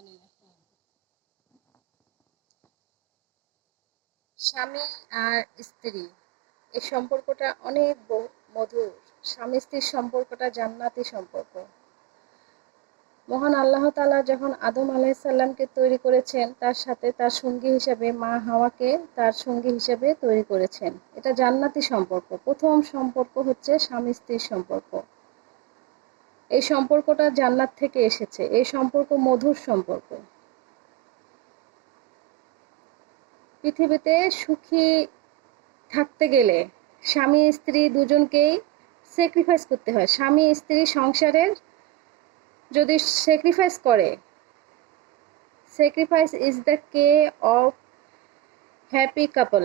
বিসমিল্লাহির রহমানির রহিম। স্বামী আর স্ত্রী এই সম্পর্কটা অনেক মধুর। স্বামী স্ত্রীর সম্পর্কটা জান্নাতি সম্পর্ক। মহান আল্লাহ তাআলা যখন আদম আলাইহিস সালামকে তৈরি করেছেন, তার সাথে তার সঙ্গী হিসেবে মা হাওয়াকে তার সঙ্গী হিসেবে তৈরি করেছেন। এটা জান্নাতি সম্পর্ক। প্রথম সম্পর্ক হচ্ছে স্বামী স্ত্রীর সম্পর্ক। এই সম্পর্কটা জান্নাত থেকে এসেছে। এই সম্পর্ক মধুর সম্পর্ক। পৃথিবীতে সুখী থাকতে গেলে স্বামী স্ত্রী দুজনকেই স্যাক্রিফাইস করতে হয়। স্বামী স্ত্রী সংসারের যদি স্যাক্রিফাইস করে, sacrifice is the K of happy কাপল।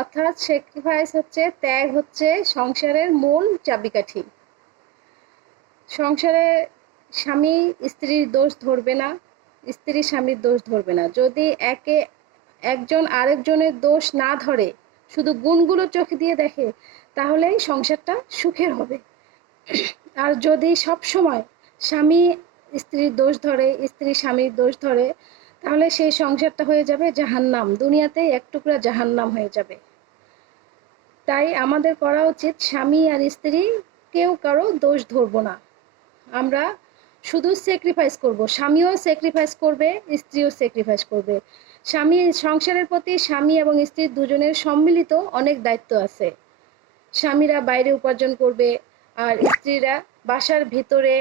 অর্থাৎ স্যাক্রিফাইস হচ্ছে, ত্যাগ হচ্ছে সংসারের মূল চাবিকাঠি। সংসারে স্বামী স্ত্রীর দোষ ধরবে না, স্ত্রী স্বামীর দোষ ধরবে না। যদি একজন আরেকজনের দোষ না ধরে, শুধু গুণগুলো চোখে দিয়ে দেখে, তাহলেই সংসারটা সুখের হবে। আর যদি সব সময় স্বামী স্ত্রীর দোষ ধরে, স্ত্রী স্বামীর দোষ ধরে, তাহলে সেই সংসারটা হয়ে যাবে জাহান্নাম। দুনিয়াতে এক টুকরা জাহান্নাম হয়ে যাবে। তাই আমাদের করা উচিত, স্বামী আর স্ত্রী কেউ কারো দোষ ধরবো না। আমরা শুধু স্যাক্রিফাইস করব। স্বামীও স্যাক্রিফাইস করবে, স্ত্রীও স্যাক্রিফাইস করবে। সংসারের প্রতি স্বামী এবং স্ত্রী দুজনের সম্মিলিত অনেক দায়িত্ব আছে। স্বামীরা বাইরে উপার্জন করবে, আর স্ত্রীরা বাসার ভিতরে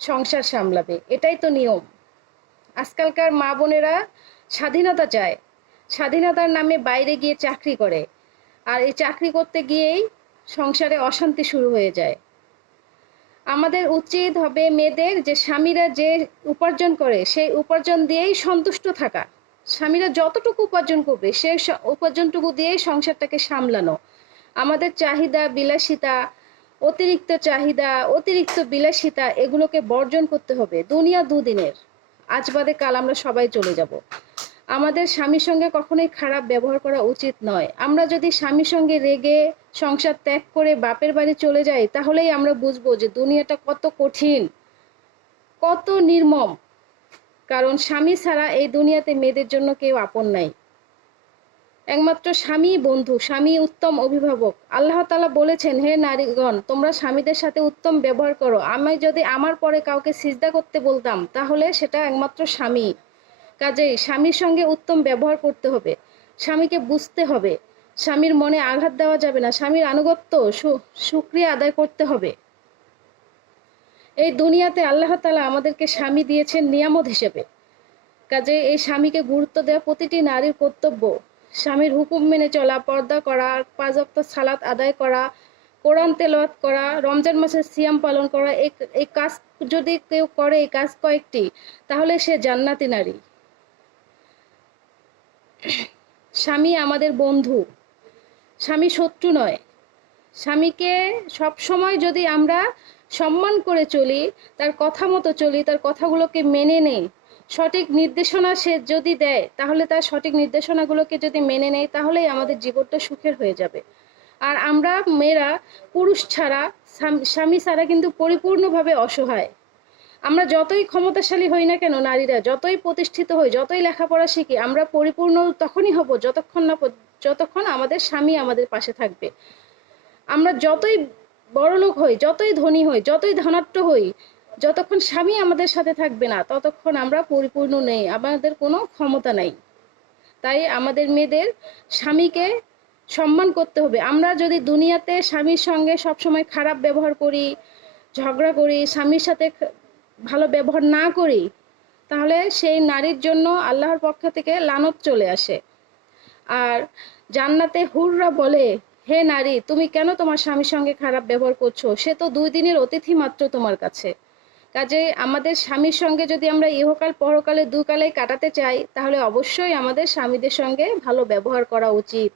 সংসার সামলাবে। এটাই তো নিয়ম। আজকালকার মা বোনেরা স্বাধীনতা চায়, স্বাধীনতার নামে বাইরে গিয়ে চাকরি করে, আর এই চাকরি করতে গিয়েই সংসারে অশান্তি শুরু হয়ে যায়। আমাদের উচিত হবে মেয়েদের, যে স্বামীরা যে উপার্জন করে সেই উপার্জন দিয়েই সন্তুষ্ট থাকা। স্বামীরা যতটুকু উপার্জন করবে সেই উপার্জনটুকু দিয়েই সংসারটাকে সামলানো। আমাদের চাহিদা বিলাসিতা, অতিরিক্ত চাহিদা, অতিরিক্ত বিলাসিতা, এগুলোকে বর্জন করতে হবে। দুনিয়া দুদিনের, আজ বাদে কাল আমরা সবাই চলে যাব। আমাদের স্বামীর সঙ্গে কখনোই খারাপ ব্যবহার করা উচিত নয়। আমরা যদি স্বামীর সঙ্গে রেগে সংসার ত্যাগ করে বাপের বাড়ি চলে যাই, তাহলেই আমরা বুঝবো যে দুনিয়াটা কত কঠিন, কত নির্মম। কারণ স্বামী ছাড়া এই দুনিয়াতে মেয়েদের জন্য কেউ আপন নাই। একমাত্র স্বামী বন্ধু, স্বামী উত্তম অভিভাবক। আল্লাহ তাআলা বলেছেন, হে নারীগণ, তোমরা স্বামীদের সাথে উত্তম ব্যবহার করো। আমি যদি আমার পরে কাউকে সিজদা করতে বলতাম, তাহলে সেটা একমাত্র স্বামী। কাজেই স্বামীর সঙ্গে উত্তম ব্যবহার করতে হবে, স্বামীকে বুঝতে হবে, স্বামীর মনে আঘাত দেওয়া যাবে না, স্বামীর আনুগত্য শুকরিয়া আদায় করতে হবে। এই দুনিয়াতে আল্লাহ তাআলা আমাদেরকে স্বামী দিয়েছেন নিয়ামত হিসেবে। কাজে এই স্বামীকে গুরুত্ব দেওয়া প্রতিটি নারীর কর্তব্য। স্বামীর হুকুম মেনে চলা, পর্দা করা, 5 ওয়াক্ত সালাত আদায় করা, কোরআন তেলাওয়াত করা, রমজান মাসের সিয়াম পালন করা, এই কাজ যদি কেউ করে, এই কাজ কয়েকটি, তাহলে সে জান্নাতি নারী। স্বামী আমাদের বন্ধু, স্বামী শত্রু নয়। স্বামীকে সব সময় যদি আমরা সম্মান করে চলি, তার কথা মতো চলি, তার কথাগুলোকে মেনে নেই, সঠিক নির্দেশনা সে যদি দেয়, তাহলে তার সঠিক নির্দেশনাগুলোকে যদি মেনে নেই, তাহলেই আমাদের জীবনটা সুখের হয়ে যাবে। আর আমরা মেয়েরা পুরুষ ছাড়া, স্বামী ছাড়া কিন্তু পরিপূর্ণভাবে অসহায়। আমরা যতই ক্ষমতাশালী হই না কেন, নারীরা যতই প্রতিষ্ঠিত হই, যতই লেখাপড়া শিখি, আমরা পরিপূর্ণ তখনই হব যতক্ষণ আমাদের স্বামী আমাদের পাশে থাকবে। আমরা যতই বড়লোক হই, যতই ধনী হই, যতই ধনাঢ্য হই, যতক্ষণ স্বামী আমাদের সাথে থাকবে না, ততক্ষণ আমরা পরিপূর্ণ নেই, আমাদের কোনো ক্ষমতা নাই। তাই আমাদের মেয়েদের স্বামীকে সম্মান করতে হবে। আমরা যদি দুনিয়াতে স্বামীর সঙ্গে সবসময় খারাপ ব্যবহার করি, ঝগড়া করি, স্বামীর সাথে ভালো ব্যবহার না করি, তাহলে সেই নারীর জন্য আল্লাহর পক্ষ থেকে লানত চলে আসে। আর জান্নাতে হুররা বলে, হে নারী, তুমি কেন তোমার স্বামীর সঙ্গে খারাপ ব্যবহার করছো? সে তো 2 দিনের অতিথি মাত্র তোমার কাছে। কাজে আমাদের স্বামীর সঙ্গে যদি আমরা ইহকাল পরকালে দুকালেই কাটাতে চাই, তাহলে অবশ্যই আমাদের স্বামীদের সঙ্গে ভালো ব্যবহার করা উচিত।